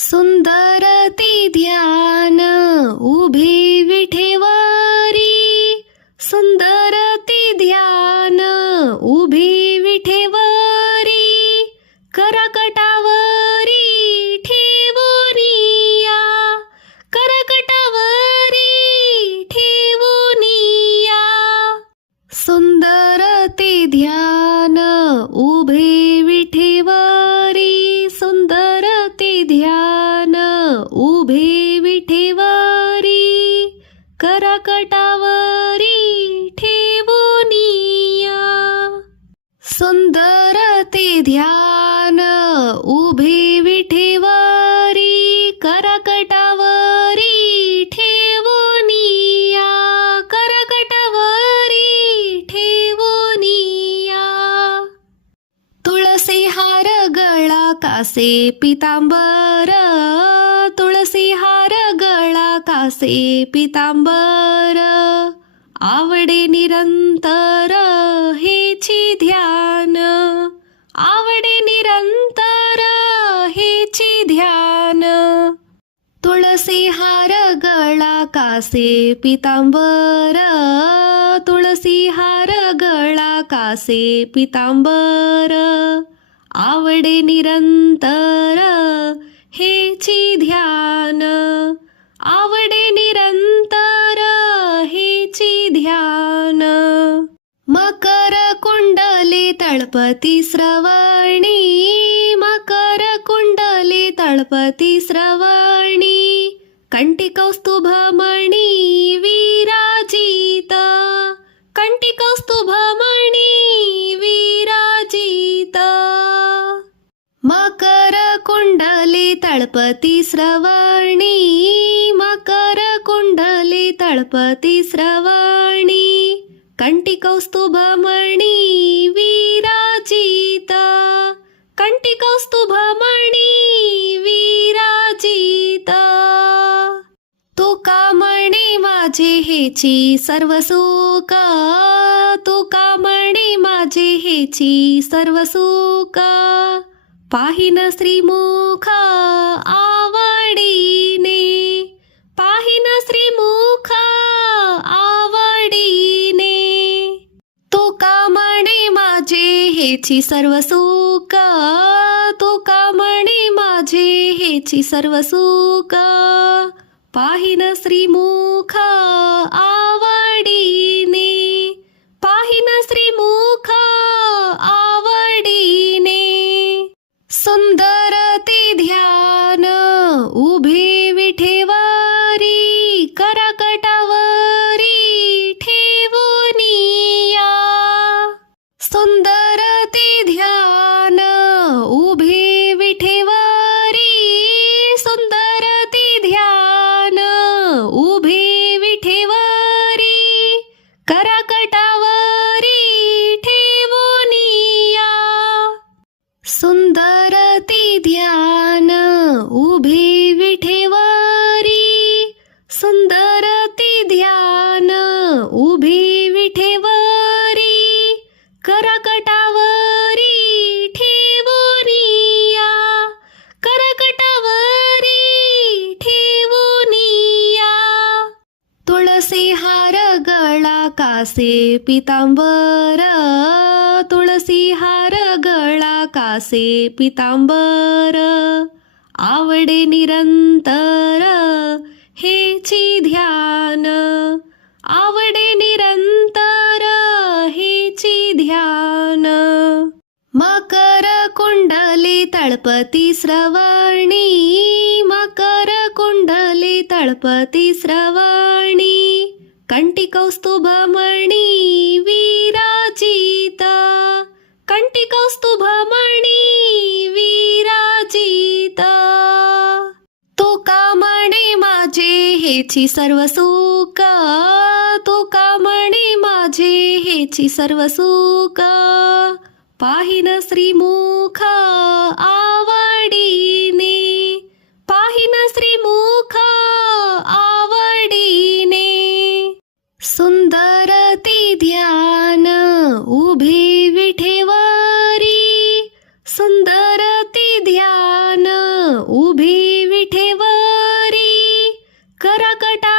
सुंदर ती ध्यान उभे विठेवारी, सुंदर ती ध्यान उभे विठेवारी, करकटावरी ठेवूनिया, करकटावरी ठेवूनिया. सुंदर ते ध्यान उभे विठेवारी, सुंदर ते ध्यान उभे विठेवारी, करकटावरी ठेवूनिया. सुंदर ते ध्यान उभे विठेवारी, करकटावरी ठेवूनिया, करकटावरी ठेवूनिया. तुळसी हार गळा कासे पितांबर, तुळसी हार गळा कासे पितांबर, आवडे निरंतर हेची ध्यान, आवडे निरंतर हेची ध्यान. तुळसी हार गळा कासे पितांबर, तुळसी हार गळा कासे पितांबर, आवडे निरंतर हेची ध्यान, आवडे निरंतर हेची ध्यान. मकर कुंडले तळपती श्रवणी, मकर कुंडले तळपती श्रवणी, कंठी कौस्तुभमणी विराजित, कंठी कौस्तुभमणी विराजित. मकर कुंडले तळपती श्रवणी, मकर कुंडले तळपती श्रवणी, कंठी कौस्तुभमणी विराजित, कंठी कौस्तुभमणी विराजित. तुका म्हणे माझे हेची सर्व सुख, तुका म्हणे माझे हेची सर्व सुख, पाहिन श्रीमुख आवडीने, पाहिन श्रीमुख आवडीने. तुका म्हणे माझे हेची सर्व सुख, तुका म्हणे माझे हेची सर्व सुख, पाहिन श्रीमुख आवडीने, पाहिन श्रीमुख आवडीने. सुंदर ते ध्यान उभे विठेवारी, करकटावरी ठेवूनिया. सुंदर ते ध्यान उभे विठेवारी, सुंदर ते ध्यान उभे विठेवारी, करकटावरी ठेवूनिया. सुंदर ते ध्यान उभे विठेवारी, सुंदर ते ध्यान उभे विठेवारी, करकटावरी ठेवूनिया, करकटावरी ठेवूनिया. तुळसी हार गळा कासे पितांबर, तुळसी हार गळा कासे पितांबर, आवडे निरंतर हेची ध्यान, आवडे निरंतर हेची ध्यान. मकर कुंडले तळपती श्रवणी, मकर कुंडले तळपती श्रवणी, कंठी कौस्तुभमणी विराजित, कंठी कौस्तुभमणी विराजित. तुका म्हणे माझे हेची सर्व सुख, तुका म्हणे माझे हेची सर्व सुख, पाहिन श्रीमुख आवडीने, पाहिन श्रीमुख आवडीने. सुंदर ते ध्यान उभे विठेवारी, सुंदर ते ध्यान उभे उभे विठेवरी, करा कटाक्षी